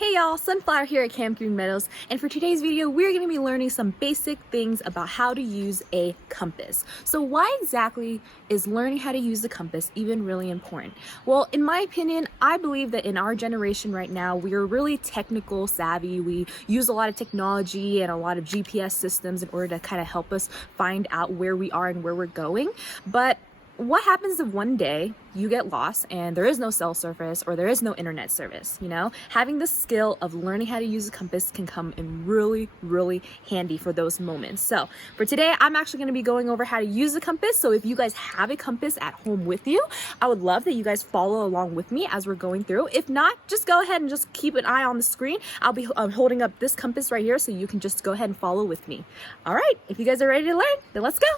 Hey y'all, Sunflower here at Camp Green Meadows, and for today's video we're going to be learning some basic things about how to use a compass. So why exactly is learning how to use the compass even really important? Well, in my opinion, I believe that in our generation right now we're really technical savvy. We use a lot of technology and a lot of GPS systems in order to kind of help us find out where we are and where we're going. But what happens if one day you get lost and there is no cell service or there is no internet service? Having the skill of learning how to use a compass can come in really handy for those moments. So for today, I'm actually going to be going over how to use a compass. So if you guys have a compass at home with you, I would love that you guys follow along with me as we're going through. If not, just go ahead and just keep an eye on the screen. I'll be holding up this compass right here so you can just go ahead and follow with me. All right, if you guys are ready to learn, then let's go.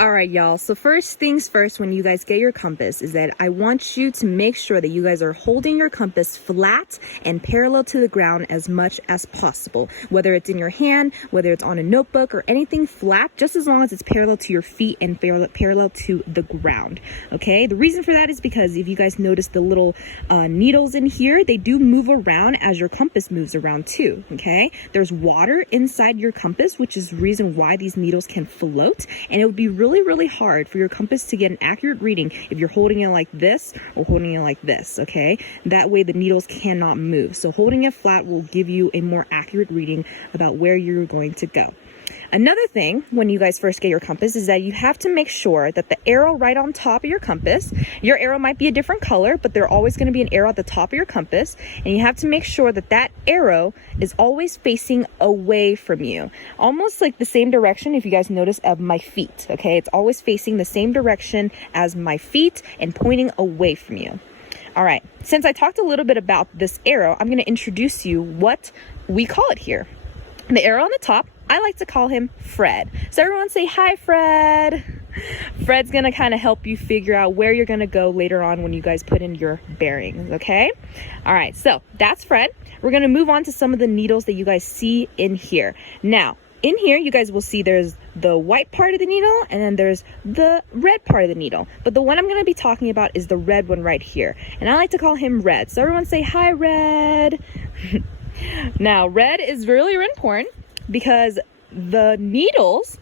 Alright y'all, so first things first, when you guys get your compass is that I want you to make sure that you guys are holding your compass flat and parallel to the ground as much as possible. Whether it's in your hand, whether it's on a notebook or anything flat, just as long as it's parallel to your feet and parallel to the ground. Okay, the reason for that is because if you guys notice the little needles in here, they do move around as your compass moves around too. Okay, there's water inside your compass, which is the reason why these needles can float, and it would be really hard for your compass to get an accurate reading if you're holding it like this or holding it like this. Okay, that way the needles cannot move. So holding it flat will give you a more accurate reading about where you're going to go. Another thing when you guys first get your compass is that you have to make sure that the arrow right on top of your compass, your arrow might be a different color, but there's always going to be an arrow at the top of your compass, and you have to make sure that that arrow is always facing away from you, almost like the same direction. If you guys notice of my feet, okay, it's always facing the same direction as my feet and pointing away from you. All right, since I talked a little bit about this arrow, I'm going to introduce you what we call it here. The arrow on the top, I like to call him Fred. So everyone say, hi, Fred. Fred's going to kind of help you figure out where you're going to go later on when you guys put in your bearings, okay? All right, so that's Fred. We're going to move on to some of the needles that you guys see in here. Now, in here, you guys will see there's the white part of the needle and then there's the red part of the needle. But the one I'm going to be talking about is the red one right here. And I like to call him Red. So everyone say, hi, Red. Now, red is really important because the needles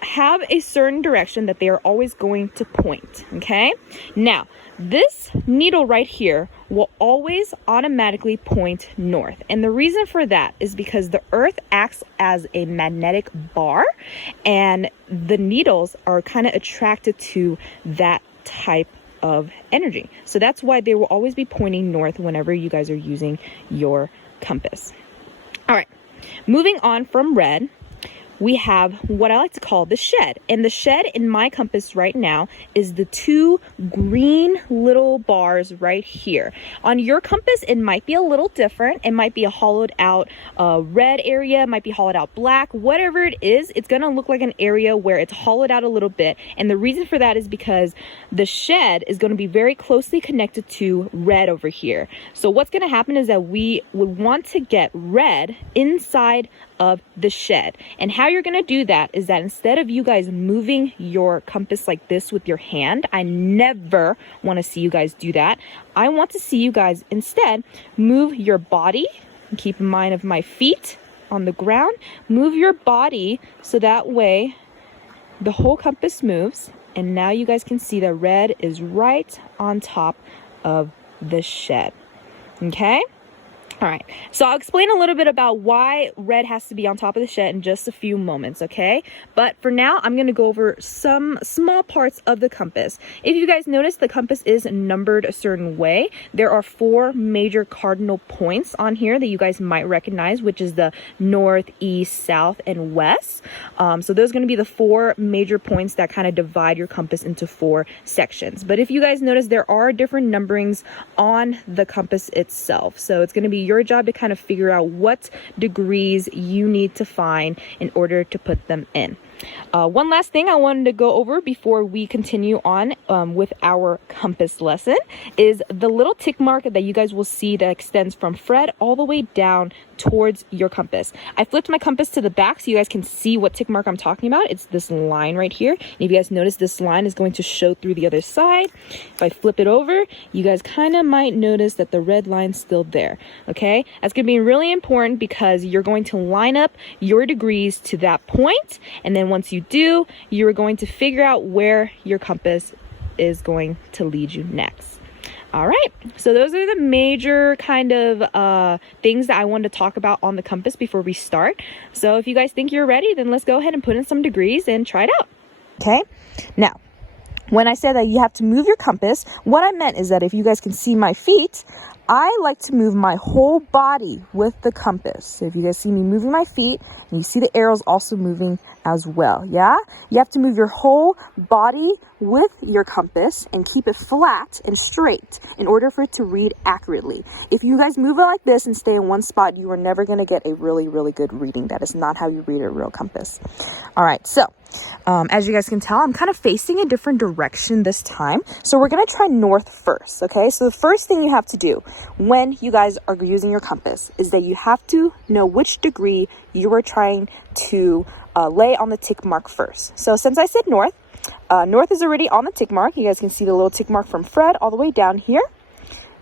have a certain direction that they are always going to point, okay? Now, this needle right here will always automatically point north. And the reason for that is because the earth acts as a magnetic bar and the needles are kind of attracted to that type of energy. So that's why they will always be pointing north whenever you guys are using your compass. All right, moving on from red, we have what I like to call the shed. And the shed in my compass right now is the two green little bars right here. On your compass, it might be a little different. It might be a hollowed out red area, it might be hollowed out black, whatever it is, it's gonna look like an area where it's hollowed out a little bit. And the reason for that is because the shed is gonna be very closely connected to red over here. So what's gonna happen is that we would want to get red inside of the shed. And how you're gonna do that is that instead of you guys moving your compass like this with your hand, I never wanna see you guys do that. I want to see you guys instead move your body, keep in mind of my feet on the ground, move your body so that way the whole compass moves. And now you guys can see that red is right on top of the shed, okay? All right, so I'll explain a little bit about why red has to be on top of the shed in just a few moments, okay? But for now, I'm gonna go over some small parts of the compass. If you guys notice, the compass is numbered a certain way. There are 4 major cardinal points on here that you guys might recognize, which is the north, east, south, and west. So those are gonna be the 4 major points that kind of divide your compass into 4 sections. But if you guys notice, there are different numberings on the compass itself. So it's gonna be your job to kind of figure out what degrees you need to find in order to put them in. One last thing I wanted to go over before we continue on with our compass lesson is the little tick mark that you guys will see that extends from Fred all the way down towards your compass. I flipped my compass to the back so you guys can see what tick mark I'm talking about. It's this line right here. And if you guys notice, this line is going to show through the other side. If I flip it over, you guys kind of might notice that the red line's still there. Okay, that's going to be really important because you're going to line up your degrees to that point, and then once you do, you're going to figure out where your compass is going to lead you next. All right, so those are the major kind of things that I wanted to talk about on the compass before we start. So if you guys think you're ready, then let's go ahead and put in some degrees and try it out. Okay, now when I said that you have to move your compass, what I meant is that if you guys can see my feet, I like to move my whole body with the compass. So if you guys see me moving my feet, and you see the arrows also moving as well, yeah? You have to move your whole body with your compass and keep it flat and straight in order for it to read accurately. If you guys move it like this and stay in one spot, you are never going to get a really, really good reading. That is not how you read a real compass. All right, so as you guys can tell, I'm kind of facing a different direction this time. So we're going to try north first, okay? So the first thing you have to do when you guys are using your compass is that you have to know which degree you are trying to lay on the tick mark first. So since I said north, north is already on the tick mark. You guys can see the little tick mark from Fred all the way down here.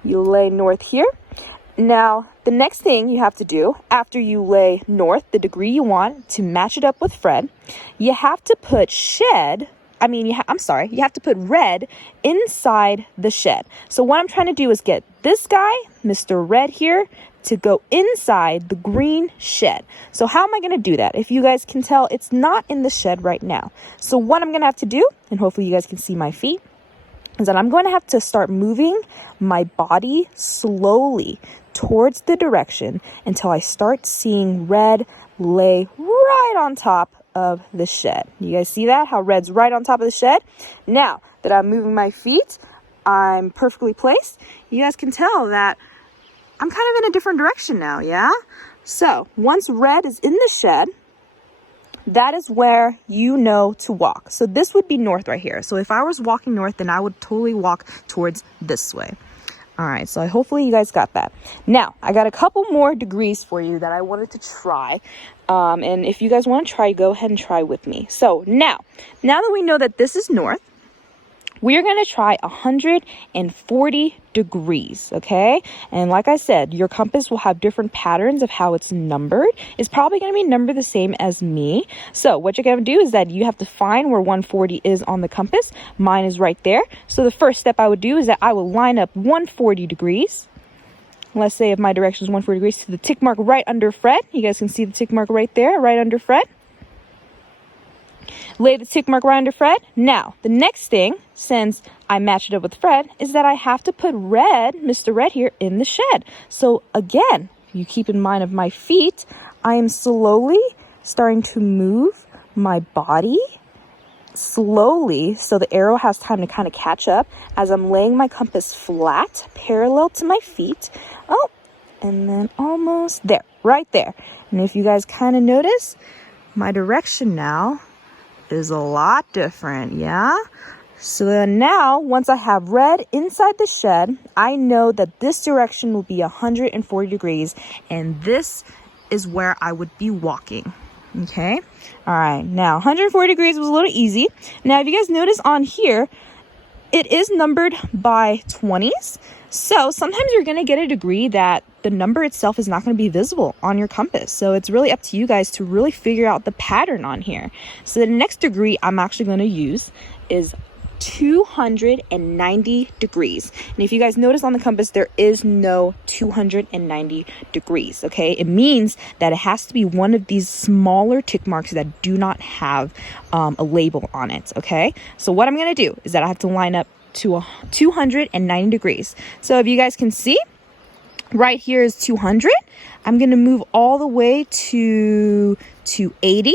You lay north here. Now, the next thing you have to do after you lay north, the degree you want to match it up with Fred, you have to put you have to put red inside the shed. So what I'm trying to do is get this guy, Mr. Red here, to go inside the green shed. So how am I going to do that? If you guys can tell, it's not in the shed right now. So what I'm going to have to do, and hopefully you guys can see my feet, is that I'm going to have to start moving my body slowly towards the direction until I start seeing red lay right on top of the shed. You guys see that? How red's right on top of the shed? Now that I'm moving my feet, I'm perfectly placed. You guys can tell that I'm kind of in a different direction now, yeah? So once red is in the shed, that is where you know to walk. So this would be north right here. So if I was walking north, then I would totally walk towards this way. All right, so hopefully you guys got that. Now, I got a couple more degrees for you that I wanted to try. And if you guys want to try, go ahead and try with me. So now that we know that this is north, we're going to try 140 degrees, okay? And like I said, your compass will have different patterns of how it's numbered. It's probably going to be numbered the same as me. So what you're going to do is that you have to find where 140 is on the compass. Mine is right there. So the first step I would do is that I will line up 140 degrees. Let's say if my direction is 140 degrees to the tick mark right under Fred. You guys can see the tick mark right there, right under Fred. Lay the tick mark right under Fred. Now, the next thing, since I matched it up with Fred, is that I have to put red, Mr. Red here, in the shed. So again, you keep in mind of my feet, I am slowly starting to move my body slowly so the arrow has time to kind of catch up as I'm laying my compass flat, parallel to my feet. Oh, and then almost there, right there. And if you guys kind of notice, my direction now is a lot different, yeah? So then now, once I have red inside the shed, I know that this direction will be 140 degrees, and this is where I would be walking, okay? All right, now 140 degrees was a little easy. Now, if you guys notice on here, it is numbered by 20s. So sometimes you're going to get a degree that the number itself is not going to be visible on your compass. So it's really up to you guys to really figure out the pattern on here. So the next degree I'm actually going to use is 290 degrees. And if you guys notice on the compass, there is no 290 degrees, okay? It means that it has to be one of these smaller tick marks that do not have a label on it, okay? So what I'm going to do is that I have to line up to 290 degrees. So if you guys can see, right here is 200. I'm going to move all the way to 280.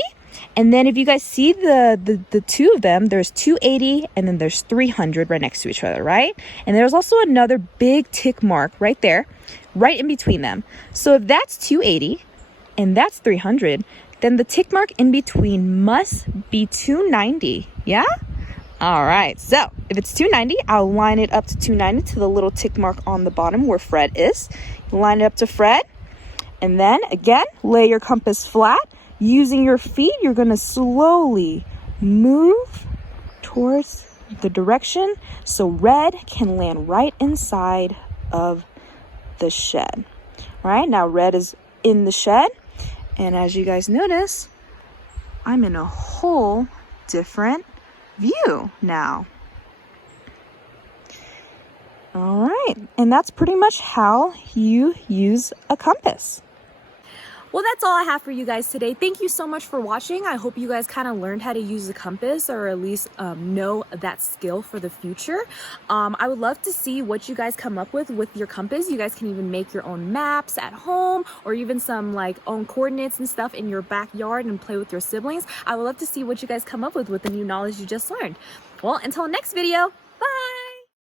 And then if you guys see the two of them, there's 280 and then there's 300 right next to each other, right? And there's also another big tick mark right there, right in between them. So if that's 280 and that's 300, then the tick mark in between must be 290. Yeah? All right, so if it's 290, I'll line it up to 290 to the little tick mark on the bottom where Fred is. Line it up to Fred, and then again, lay your compass flat. Using your feet, you're gonna slowly move towards the direction so red can land right inside of the shed. All right, now red is in the shed, and as you guys notice, I'm in a whole different view now. All right, and that's pretty much how you use a compass. Well, that's all I have for you guys today. Thank you so much for watching. I hope you guys kind of learned how to use a compass, or at least know that skill for the future. I would love to see what you guys come up with your compass. You guys can even make your own maps at home, or even some like own coordinates and stuff in your backyard and play with your siblings. I would love to see what you guys come up with the new knowledge you just learned. Well, until next video, bye!